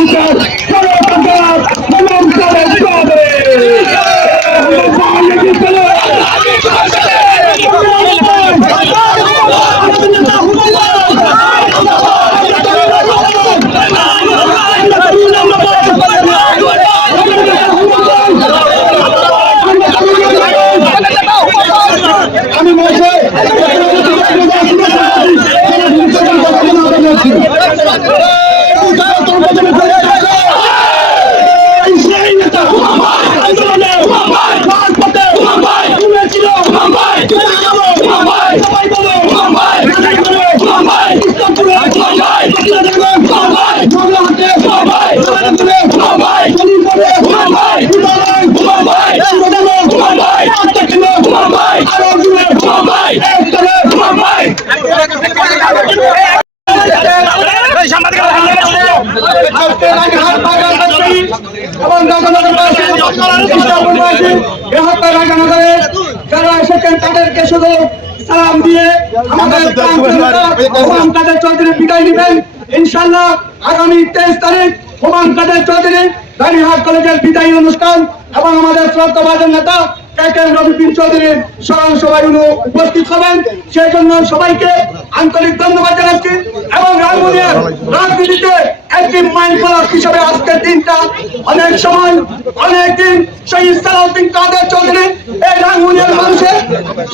অহংকার চলো টাকার অহংকারের চলে আমি মনে ইসরায়েল নেতা আন্দোলনে রাজপথে ঘুরে ছিল সবাই বলো ইসলামপুরে বাংলাহাটে বাংলাদেশে শরীরপুরে বিদ্যালয় সুরদানো আত্মছিল আরও জুড়ে একসাথে যারা এসেছেন তাদেরকে শুধু সালাম দিয়ে আমাদের চৌধুরী বিদায় নেবেন ইনশাল্লাহ আগামী তেইশ তারিখ হুমায়ুন কাদের চৌধুরী রানীহাট কলেজের বিদায়ী অনুষ্ঠান এবং আমাদের শ্রদ্ধাভাজন নেতা উপস্থিত হবেন। সেই ধন্যবাদ জানাচ্ছি এবং রাঙ্গুনিয়ার রাজনীতিতে একটি মাইল ফলক হিসেবে আজকের অনেক সময়, অনেক দিন শহীদ সালাউদ্দিন চৌধুরী এই রাঙ্গুনিয়ার মানুষের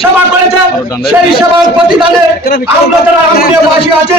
সেবা করেছে। সেই সেবার প্রতিদানে আমরা যারা আছে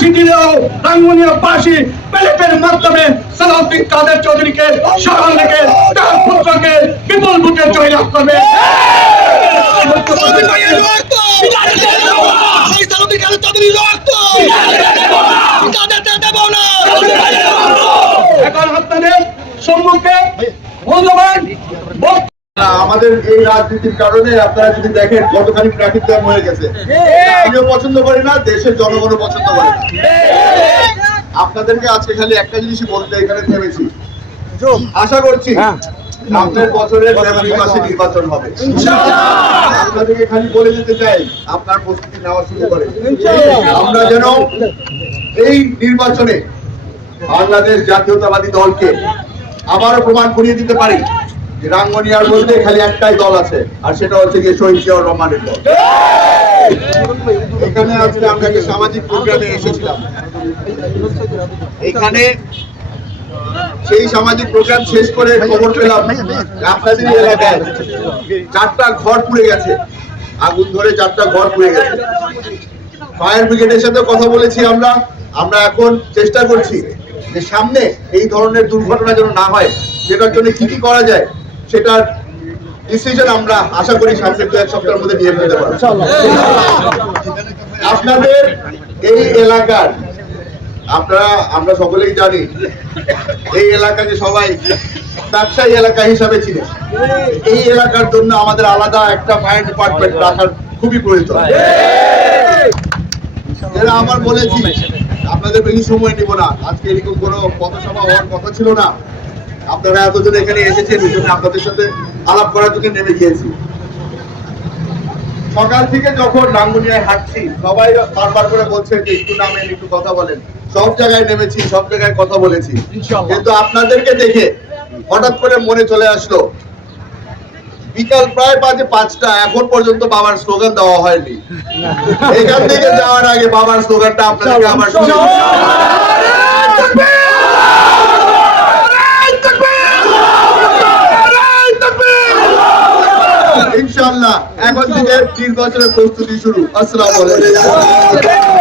ফাঁসি দিলেও রাঙ্গুনিয়া ফাঁসি প্যালেটের মাধ্যমে সালাউদ্দিন কাদের চৌধুরীকে রেখে তার পুত্রকে বিপুল ভোটে জয়লাভ করবে। এখন আপনাদের সম্মুখে মূল্যবান আমাদের এই রাজনীতির কারণে আপনারা যদি দেখেন কতখানি ট্রাফিক জ্যাম হয়ে গেছে। আমিও পছন্দ করি না দেশের জনগণও পছন্দ করে না। আপনাদেরকে আজকে খালি একটা জিনিসই বলতে এখানে থেমেছি। আশা করছি সামনের বছরের ফেব্রুয়ারি মাসে নির্বাচন হবে। আপনাদেরকে খালি বলে যেতে চাই আপনার প্রস্তুতি নেওয়া শুরু করে আমরা যেন এই নির্বাচনে বাংলাদেশ জাতীয়তাবাদী দলকে আবারও প্রমাণ করিয়ে দিতে পারি। রাঙ্গনিয়ার মধ্যে খালি একটাই দল আছে, আর সেটা হচ্ছে গিয়ে শহীদ জিয়াউর রহমানের দল। এখানে আজকে আমরা একটা সামাজিক প্রোগ্রামে এসেছিলাম। এখানে, সেই সামাজিক প্রোগ্রাম শেষ করে খবর পেলাম আপনাদের এলাকায় চারটা ঘর পুড়ে গেছে। আগুন ধরে চারটা ঘর পুড়ে গেছে। ফায়ার ব্রিগেডের সাথে কথা বলেছি আমরা। আমরা এখন চেষ্টা করছি যে সামনে এই ধরনের দুর্ঘটনা যেন না হয়, সেটার জন্য কি কি করা যায় সেটার ডিসিশন আমরা আশা করি সামনে দু এক সপ্তাহের মধ্যে নিয়ে ফেলতে আপনাদের এই এলাকার, আপনারা, আমরা সকলেই জানি, এই এলাকাকে সবাই ব্যবসায়ী এলাকা হিসাবে চিনে এই এলাকার জন্য আমাদের আলাদা একটা ফায়ার ডিপার্টমেন্ট রাখার খুবই প্রয়োজন। এরা আমার বলেছি, আপনাদের বেশি সময় নিব না। আজকে এরকম কোনো পথসভা হওয়ার কথা ছিল না। আপনারা এতজন এখানে এসেছেন এই জন্য আপনাদের সাথে আলাপ করার জন্য নেমে গিয়েছি। সকাল থেকে যখন রাঙ্গুনিয়ায় হাঁটছি সবাই বারবার করে বলছে যে একটু নামেন একটু কথা বলেন। সব জায়গায় নেমেছি সব জায়গায় কথা বলেছি। কিন্তু আপনাদেরকে দেখে হঠাৎ করে মনে চলে আসলো বিকাল প্রায় বাজে পাঁচটা এখন পর্যন্ত বাবার স্লোগান দেওয়া হয়নি। এখান থেকে যাওয়ার আগে বাবার স্লোগানটা আপনাদেরকে আবার সঙ্গে নির্বাচনের প্রস্তুতি শুরু আসসালাম আলাইকুম